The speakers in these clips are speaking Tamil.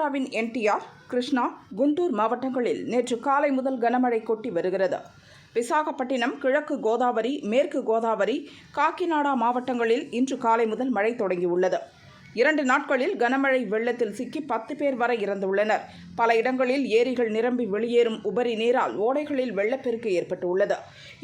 ஆந்திராவின் என்டிஆர், கிருஷ்ணா, குண்டூர் மாவட்டங்களில் நேற்று காலை முதல் கனமழை கொட்டி வருகிறது. விசாகப்பட்டினம், கிழக்கு கோதாவரி, மேற்கு கோதாவரி, காக்கிநாடா மாவட்டங்களில் இன்று காலை முதல் மழை தொடங்கியுள்ளது. 2 நாட்களில் கனமழை வெள்ளத்தில் சிக்கி 10 பேர் வரை இறந்துள்ளனர். பல இடங்களில் ஏரிகள் நிரம்பி வெளியேறும் உபரி நீரால் ஓடைகளில் வெள்ளப்பெருக்கு ஏற்பட்டுள்ளது.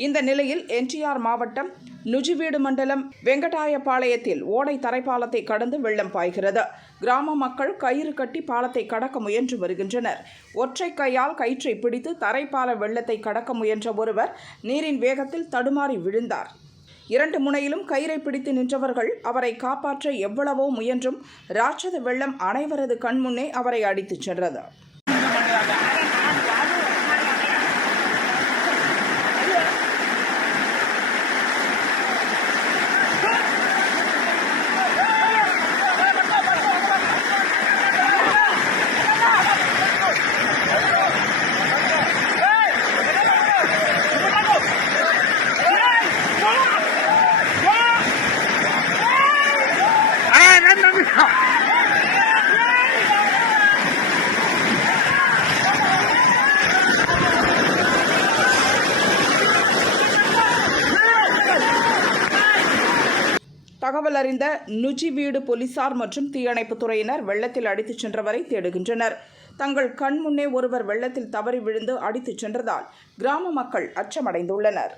இந்த நிலையில் என்டிஆர் மாவட்டம் நுஜிவீடு மண்டலம் வெங்கடாயபாளையத்தில் ஓடை தரைப்பாலத்தை கடந்து வெள்ளம் பாய்கிறது. கிராம மக்கள் கயிறு கட்டி பாலத்தை கடக்க முயன்று வருகின்றனர். ஒற்றை கையால் கயிற்றை பிடித்து தரைப்பால வெள்ளத்தை கடக்க முயன்ற ஒருவர் நீரின் வேகத்தில் தடுமாறி விழுந்தார். 2 முனையிலும் கயிறை பிடித்து நின்றவர்கள் அவரை காப்பாற்ற எவ்வளவோ முயன்றும் ராட்சத வெள்ளம் அனைவரது கண்முன்னே அவரை அடித்துச் சென்றது. தகவல் அறிந்த நுஜிவீடு போலீசார் மற்றும் தீயணைப்புத் துறையினர் வெள்ளத்தில் அடித்துச் சென்றவரை தேடுகின்றனர். தங்கள் கண் முன்னே ஒருவர் வெள்ளத்தில் தவறி விழுந்து அடித்துச் சென்றதால் கிராம மக்கள் அச்சமடைந்துள்ளனர்.